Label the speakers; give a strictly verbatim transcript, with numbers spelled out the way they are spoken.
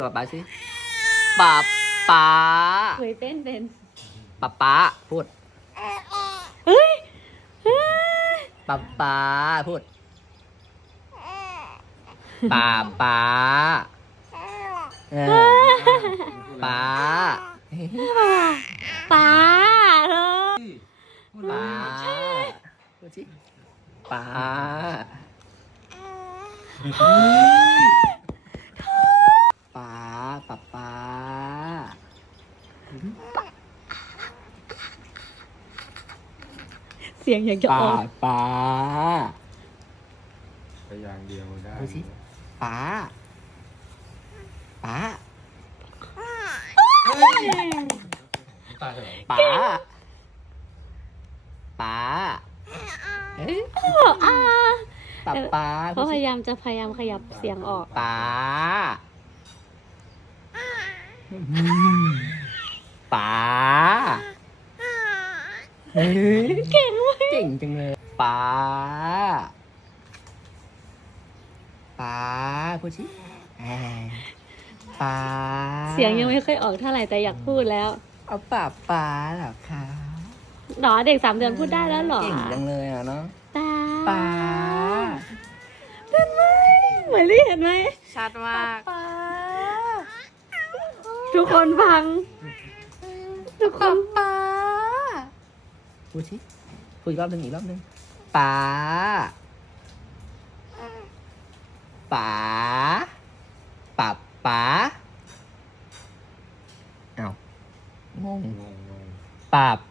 Speaker 1: ป๊าป๊าสิป๊าป๊า
Speaker 2: เคยเต้นเป็น
Speaker 1: ป๊าป๊าพูด
Speaker 2: เฮ้ย
Speaker 1: ป๊าป๊าพูดป๊าป๊าเออป๊า
Speaker 2: ป้าเธอ
Speaker 1: ป๊าพูดสิป๊าป๊าป๊าป๊า
Speaker 2: เสียงอยากจะ
Speaker 1: ป๊า
Speaker 2: ออก
Speaker 1: ป๊า
Speaker 3: ไปอย่างเดียวได้
Speaker 1: พูดสิป๊าป๊า
Speaker 3: ตายเหรอ
Speaker 1: ป๊าป๊าเฮ้ย
Speaker 2: อ่า
Speaker 1: ป๊าป๊า
Speaker 2: เขาพยายามจะพยายามขยับเสียงออก
Speaker 1: ป๊าป๊าเฮ้ย
Speaker 2: เก่งมาก
Speaker 1: เก่งจังเลยป๊าป๊าพูดสิแหมป๊า
Speaker 2: เสียงยังไม่ค่อยออกเท่าไหร่แต่อยากพูดแล้ว
Speaker 1: เอาป๊าป๊าเหรอคะ
Speaker 2: หรอเด็กสามเดือนพูดได้แล้วหรอ
Speaker 1: เก่งจังเลยอ่ะเนาะ
Speaker 2: ป้า
Speaker 1: ป๊า
Speaker 2: เห็นไหมเหมือนลี่เห็นไหม
Speaker 4: ชัดมาก
Speaker 1: ป๊า
Speaker 2: ทุกคนฟัง ทุกคน
Speaker 1: ป๊าพูดสิพูดอีกรอบหนึ่งอีกรอบหนึ่งป๊าป๊าป๊าป๊าเอ้างง
Speaker 3: งงง
Speaker 1: ป๊า